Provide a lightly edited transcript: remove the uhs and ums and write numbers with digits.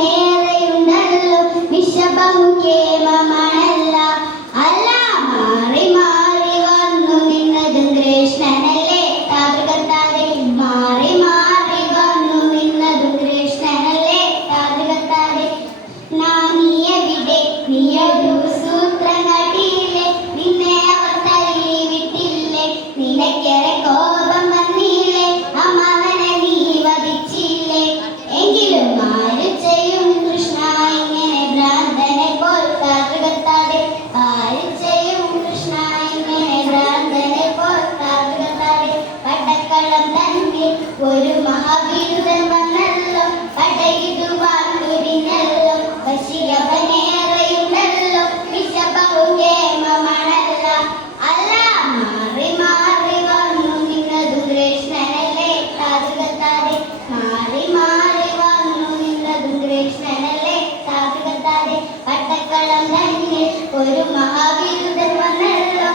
വശിയവനേറെയുണ്ടല്ലോ വിഷബഹുകേമമണല്ല അല്ല മാറി മാറി വന്നു നിന്നതും കൃഷ്ണനല്ലേ താതൃകത്താതെ മാറി മാറി വന്നു നിന്നതും കൃഷ്ണനല്ലേ താതൃകത്താതെ നീയെവിടെ നീയൊരു സൂത്രം കാട്ടിയില്ലേ നിന്നെ അവർ തല്ലി വിട്ടില്ലേ നിനക്കേറെ കോപം വന്നില്ലേ അമ്മാവനെ നീ വധിച്ചില്ലേ എങ്കിലും ആര് ചെയ്യും കൃഷ്ണ ഇങ്ങനെ ഭ്രാന്തനെ പോൽ താതൃകത്താതെ ആര് ചെയ്യും കൃഷ്ണ ഇങ്ങനെ ഭ്രാന്തനെ പോൽ താതൃകത്താതെ പടക്കളം തന്നെ ഒരു മഹാവിരുദ്ധൻ വന്നല്ലോ പടയിടുവാൻ തുരിഞ്ഞല്ലോ വശിയവനേറെയുണ്ടല്ലോ വിഷബഹുകേമമണല്ല അല്ല മാറി മാറി വന്നു നിന്നതും കൃഷ്ണനല്ലേ താതൃകത്താതെ മാറി മാറി വന്നു നിന്നതും കൃഷ്ണനല്ലേ താതൃകത്താതെ പട്ടക്കളം തന്നെ ഒരു മഹാവിരുദ്ധൻ വന്നല്ലോ